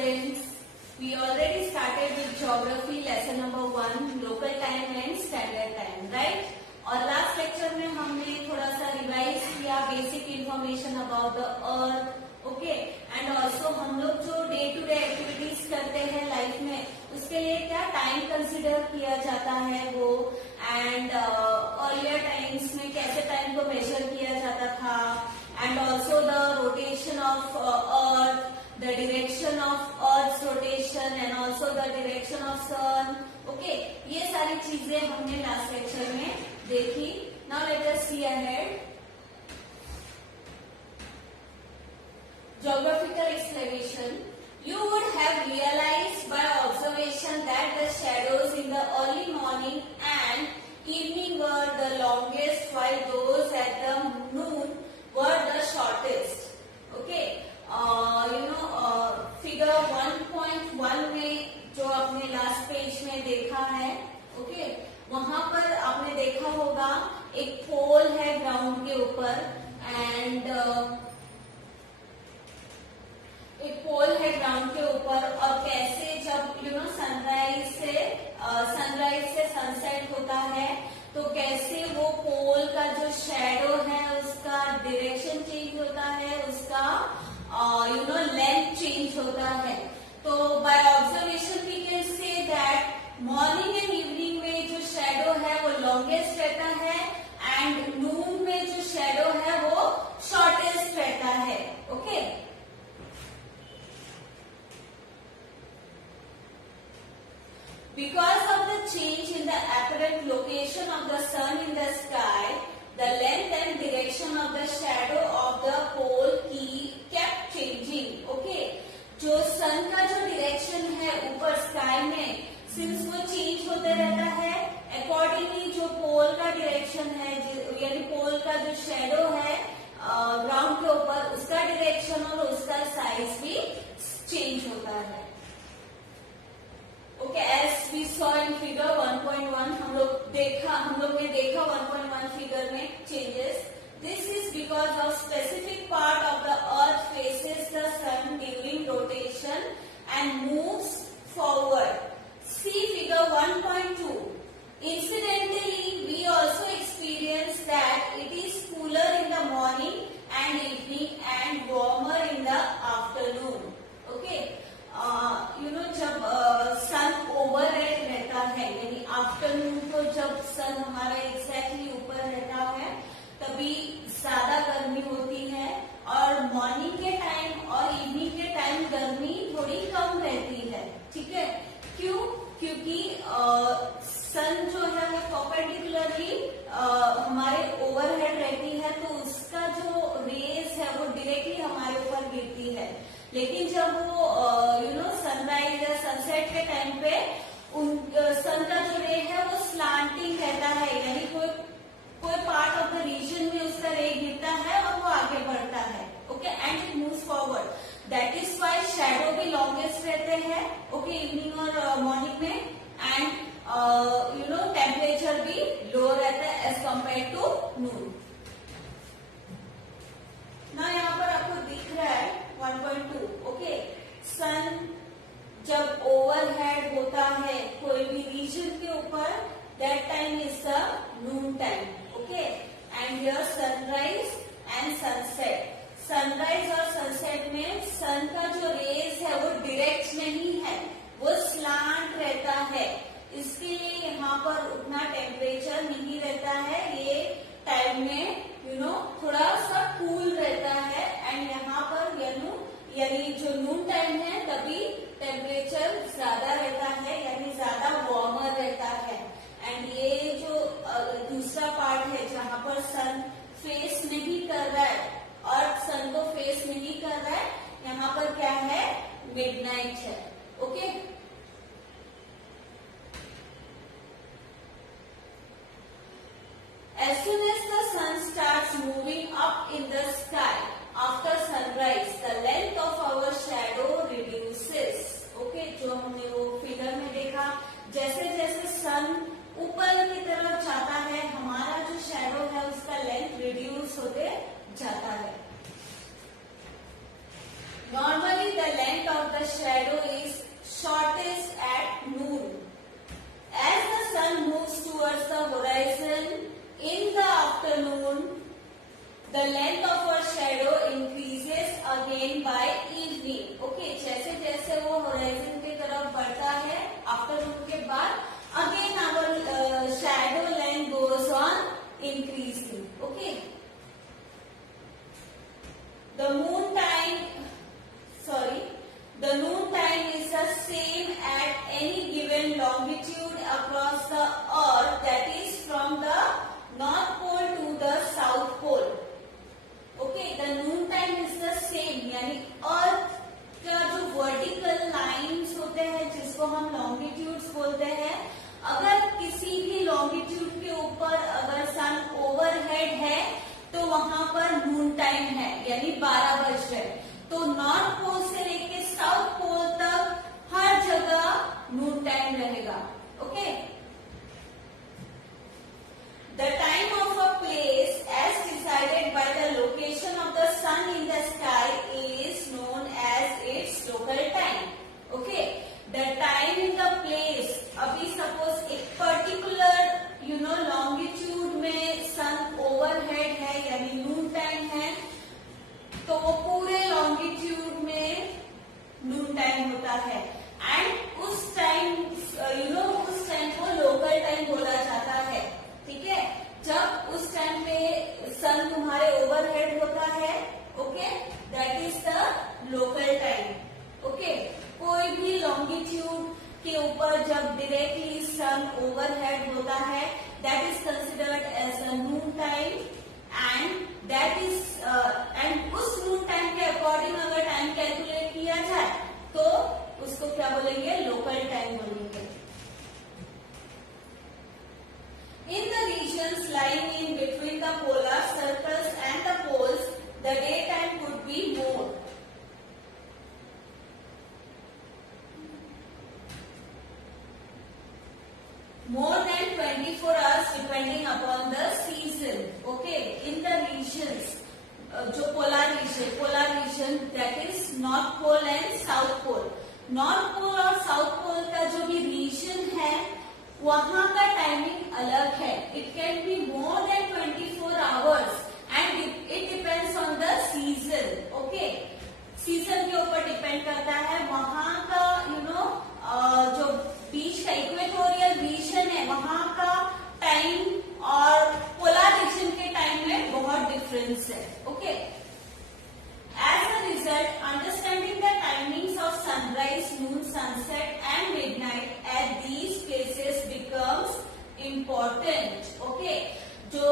students, we already started with geography lesson number 1 local time and standard time, right? और last lecture में हमने थोड़ा सा revise किया basic information about the earth, okay, and also हम लोग जो डे टू डे एक्टिविटीज करते हैं लाइफ में उसके लिए क्या टाइम कंसिडर किया जाता है वो, एंड अर्लियर टाइम्स में कैसे टाइम को मेजर किया जाता था, and also the rotation of earth, the direction of Earth's rotation and also the direction of sun, okay, ये सारी चीजें हमने लास्ट लेक्चर में देखी. Now let us see ahead. Geographical explanation. You would have realized by observation that the shadows in the early morning and evening were the longest while those at the noon were the shortest, okay. Figure 1.1 में जो आपने last page में देखा है, okay, वहां पर आपने देखा होगा एक पोल है ग्राउंड के ऊपर, एंड एक पोल है ग्राउंड के ऊपर, और कैसे जब सनराइज से सनसेट होता है तो कैसे वो पोल का जो शेडो है उसका डायरेक्शन चेंज होता है, उसका लेंथ चेंज होता है. तो by observation we can say that morning and evening में जो शेडो है वो लॉन्गेस्ट रहता है, एंड नून में जो शेडो है वो शॉर्टेस्ट रहता है, okay. Because of the change in the apparent location of the sun in the sky, the length and direction of the shadow of the pole kept changing. Okay, जो सन का जो direction है ऊपर sky में, since वो change होते रहता है, अकॉर्डिंगली जो पोल का डायरेक्शन है, यानी पोल का जो शेडो है ग्राउंड के ऊपर, उसका डायरेक्शन और उसका साइज भी चेंज होता है. Okay, as we saw in figure 1.1, हम लोग ने देखा 1.1 फिगर में changes. This is because of specific part of the earth faces the sun during rotation and moves forward. See figure 1.2. Incidentally, we also experience that it is cooler in the morning and evening and warmer in the afternoon. Okay. जब सन overhead रहता है, यानी afternoon को जब सन हमारा exactly ऊपर रहता है तभी ज्यादा गर्मी होती है, और मॉर्निंग के टाइम और इवनिंग के टाइम गर्मी थोड़ी कम रहती है. ठीक है, क्यों? क्योंकि सन जो है वो परपेंडिकुलरली हमारे ओवरहेड रहती है, तो उसका जो रेज है वो डायरेक्टली हमारे ऊपर गिरती है. लेकिन जब वो सनराइज या सनसेट के टाइम पे सन का जो रे है वो स्लांटिंग रहता है, यानी कोई पार्ट ऑफ द रीजन में उसका रे गिरता है और वो आगे बढ़ता है, okay, and it moves forward. That is why shadow भी लॉन्गेस्ट रहते हैं, ओके, इवनिंग और मॉर्निंग में, एंड टेम्परेचर भी लो रहता है एज कम्पेयर टू नून. ना यहाँ पर आपको दिख रहा है 1.2, ओके, सन जब ओवरहेड होता है कोई भी रीजन के ऊपर, that time is the Noon time, okay, and here sunrise and sunset. Sunrise और सनसेट में सन का जो रेज है वो डायरेक्ट नहीं है, वो स्लांट रहता है, इसके लिए यहाँ पर उतना टेम्परेचर नहीं रहता है. ये टाइम में थोड़ा सा कूल रहता है, एंड यहाँ पर यानी जो नून टाइम है तभी टेम्परेचर ज्यादा रहता है, यानी ज्यादा वार्मर रहता है. एंड ये जो दूसरा पार्ट है जहाँ पर सन फेस नहीं कर रहा है और सन को फेस नहीं कर रहा है, यहाँ पर क्या है, मिडनाइट है, okay. As soon as the sun starts moving up in the sky after sunrise, the length of our shadow reduces. Okay, जो हमने वो फिगर में देखा, जैसे जैसे सन ऊपर की तरफ जाता है हमारा जो शैडो है उसका लेंथ रिड्यूस होते जाता है. Normally the length of the shadow is shortest at noon. As the sun moves towards the horizon in the afternoon, the length of our shadow increases again by evening. Okay, जैसे जैसे वो horizon की तरफ बढ़ता है afternoon के बाद, again our shadow length goes on increasing. Okay. The noon time is the same at any given longitude across the earth, that is from the north pole to the south pole. Okay, the noon time is the same, यानी अर्थ का जो vertical lines होते हैं जिसको हम longitudes बोलते हैं, अगर किसी भी लॉन्गिट्यूड के ऊपर अगर सन ओवरहेड है तो वहां पर नून टाइम है, यानी 12 बज रहे। तो नॉर्थ पोल से लेके साउथ पोल तक हर जगह नून टाइम रहेगा। Okay, the time of a place as decided by the location of the sun in the sky is known as its local time. Okay, the time in the place, अभी suppose एक particular longitude में sun overhead है यानी नून time है, तो वो पूरे longitude में नून टाइम होता है। एंड उस टाइम उस टाइम को लोकल टाइम बोला जाता है। ठीक है, जब उस टाइम पे सन तुम्हारे ओवरहेड होता है, okay, that is the local time. Okay, कोई भी लॉन्गिट्यूड के ऊपर जब डायरेक्टली सन ओवरहेड होता है, that is considered as a noon time, and that is एंड उस नून टाइम के अकॉर्डिंग अगर टाइम कैलकुलेट किया जाए तो उसको क्या बोलेंगे, लोकल टाइम बोलेंगे। In the regions lying in between the polar circles and the poles, the day time could be more than 24 hours depending upon the season. Okay, in the regions, जो polar region that is north pole and south pole. north pole और south pole का जो भी region है वहां का timing अलग है। It can be more than 24 hours and it depends on the season. Okay, season के ऊपर डिपेंड करता है। वहां का जो बीच का इक्वेटोरियल रीजन है वहां का टाइम और पोलर रीजन के टाइम में बहुत डिफरेंस है। Okay, as a result understanding the timings of sunrise, noon, sunset and midnight at these places becomes important. Okay, जो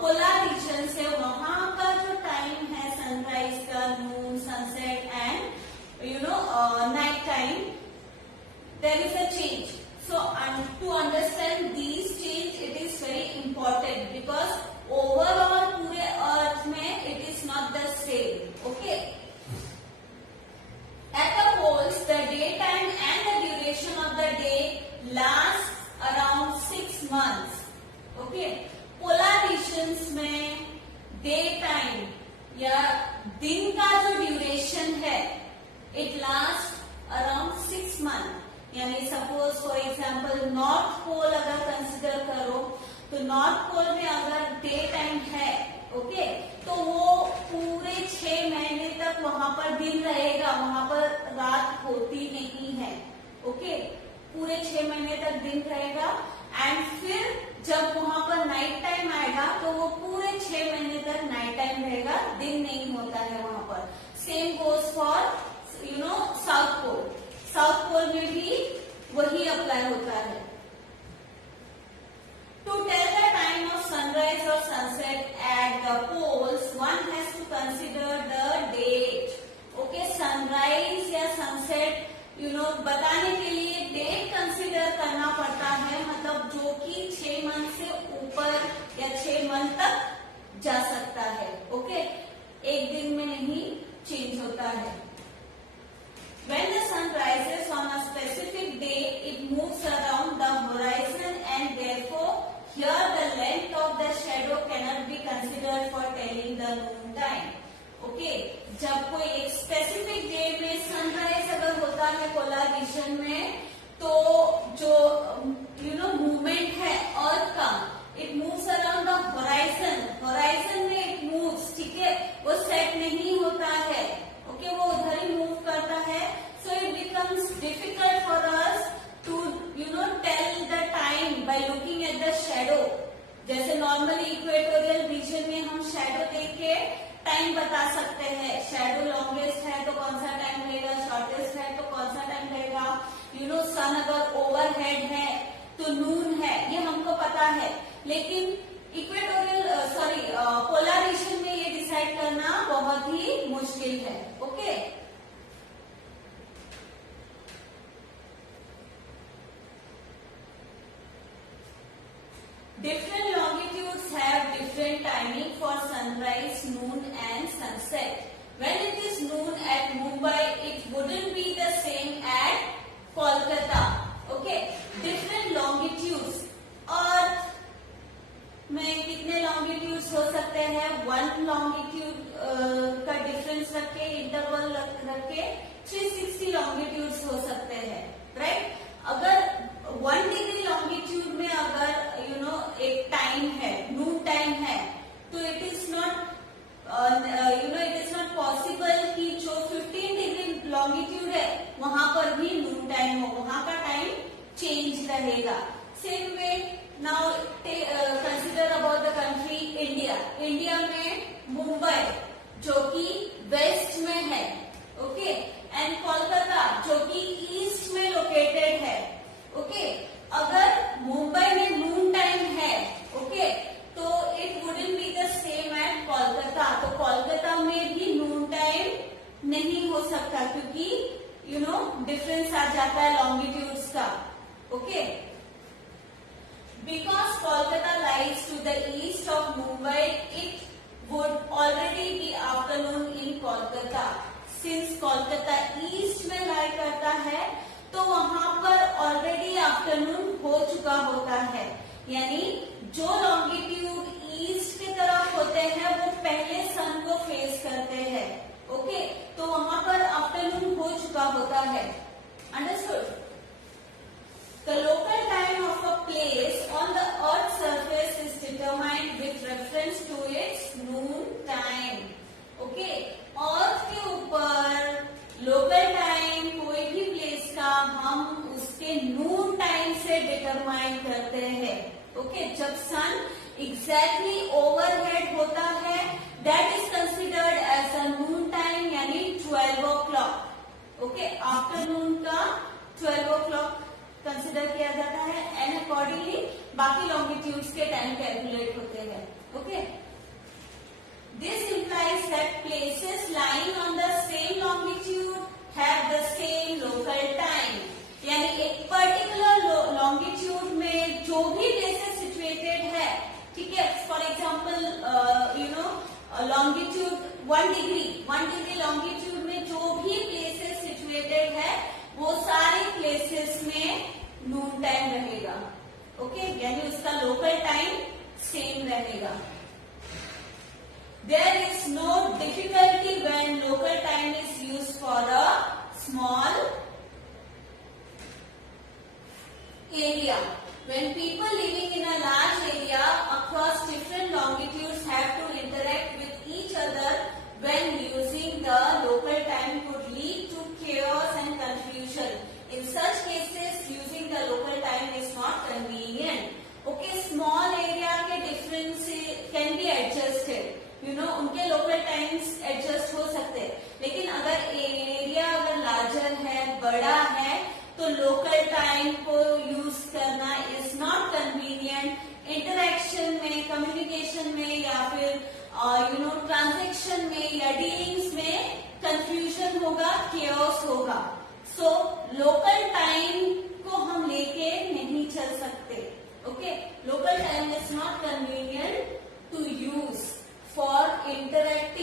पोलर रीजन है वहां का जो टाइम है सनराइज का, noon, sunset and night time, there is a change. So to understand these change, it is very important because overall पूरे अर्थ में it is not the same. Okay. At the poles, the daytime and the duration of the day lasts around 6 months. Okay. Polar regions में daytime या दिन का जो duration है it lasts around 6 months. यानी suppose for example north pole अगर consider करो तो नॉर्थ पोल में अगर डे टाइम है, ओके, तो वो पूरे 6 महीने तक वहां पर दिन रहेगा, वहां पर रात होती नहीं है। ओके, पूरे 6 महीने तक दिन रहेगा एंड फिर जब वहां पर नाइट टाइम आएगा तो वो पूरे 6 महीने तक नाइट टाइम रहेगा, दिन नहीं होता है वहां पर। Same goes for south pole. South pole में भी वही अप्लाई होता है। To tell the time of sunrise और sunset at the poles, one has to consider the date. Okay, sunrise या सनसेट बताने के लिए डेट कंसिडर करना पड़ता है, मतलब जो कि 6 मंथ से ऊपर या 6 मंथ तक जा सकता है। ओके, एक दिन में नहीं चेंज होता है। When the sun rises on a specific day, it moves around the horizon and therefore here the length of the shadow cannot be considered for telling the noon time. Okay, जब कोई एक specific day में sun है polar region में, तो जो movement है अर्थ का, it moves around the horizon, horizon में इट मूव्स, ठीक है, वो सेट नहीं होता है, ओके, वो उधर ही मूव करता है. So it becomes difficult for us to tell the time by looking at the shadow. जैसे नॉर्मली इक्वेटोरियल रीजन में हम शैडो देख के टाइम बता सकते हैं. शैडो लॉन्गेस्ट है तो कौन सा टाइम रहेगा, शॉर्टेस्ट है तो कौन सा टाइम रहेगा. सन अगर ओवरहेड है तो नून है, ये हमको पता है. लेकिन इक्वेटोरियल पोलर रीजन में ये डिसाइड करना बहुत ही मुश्किल है. Okay, different longitudes have different timing for sunrise, noon and sunset. When it is noon at Mumbai, it wouldn't be the same at Kolkata. Okay, different longitudes. Earth में कितने longitudes हो सकते हैं? 1 longitude का difference रख के, interval रख के 360 longitudes हो सकते हैं, right? अगर 1 डिग्री लॉन्गिट्यूड में अगर एक टाइम है, नून टाइम है, तो इट इज नॉट पॉसिबल कि जो 15 डिग्री लॉन्गिट्यूड है वहां पर भी नून टाइम हो, वहां का टाइम चेंज रहेगा. Same way now consider about the country India. India में मुंबई जो कि वेस्ट में है, ओके, एंड कोलकाता जो कि ईस्ट में लोकेटेड है. ओके, अगर मुंबई में नून टाइम है, ओके, तो it wouldn't be the same at Kolkata. तो कोलकाता में भी नून टाइम नहीं हो सकता क्योंकि डिफरेंस आ जाता है लॉन्गिट्यूड्स का. Okay, because Kolkata lies to the east of Mumbai, it would already be afternoon in Kolkata. Since Kolkata east में लाई करता है तो वहां पर ऑलरेडी आफ्टरनून हो चुका होता है. यानी जो लॉन्गिट्यूड ईस्ट की तरफ होते हैं वो पहले सन को फेस करते हैं. ओके, तो वहां पर आफ्टरनून हो चुका होता है. Understood? The local time of a place on the earth surface is determined with reference to its noon time. Okay, earth के ऊपर लोकल टाइम कोई भी प्लेस का हम उसके नून टाइम से डिटरमाइन करते हैं. ओके, जब सन एग्जैक्टली ओवरहेड होता है that is considered as a noon time, यानी 12 o'clock. ओके, आफ्टरनून का 12 o'clock कंसिडर किया जाता है एंड अकॉर्डिंगली बाकी लॉन्गिट्यूड्स के टाइम कैलकुलेट होते हैं. Okay, this implies that places lying on the same longitude have the same local time. यानी एक पर्टिकुलर लॉन्गिट्यूड में जो भी प्लेसेस सिचुएटेड है, ठीक है, for example longitude 1 degree longitude में जो भी प्लेसेस सिचुएटेड है वो सारे प्लेसेस में नून टाइम रहेगा. ओके, यानी उसका लोकल टाइम सेम रहेगा. There is no difficulty when local time is used for a small area. When people living in a large area across different longitudes have to interact with each other when using the local time could lead to chaos and confusion. In such cases, using the local time is not convenient. Okay, small area के difference can be adjusted. उनके local times adjust हो सकते हैं. लेकिन अगर area अगर larger है, बड़ा है, तो लोकल टाइम को यूज करना इज नॉट कन्वीनियंट. इंटरेक्शन में, कम्युनिकेशन में या फिर ट्रांजेक्शन में या डीलिंग्स में कंफ्यूजन होगा, केओस होगा. सो लोकल टाइम को हम लेके नहीं चल सकते. Okay, local time is not convenient to use for interacting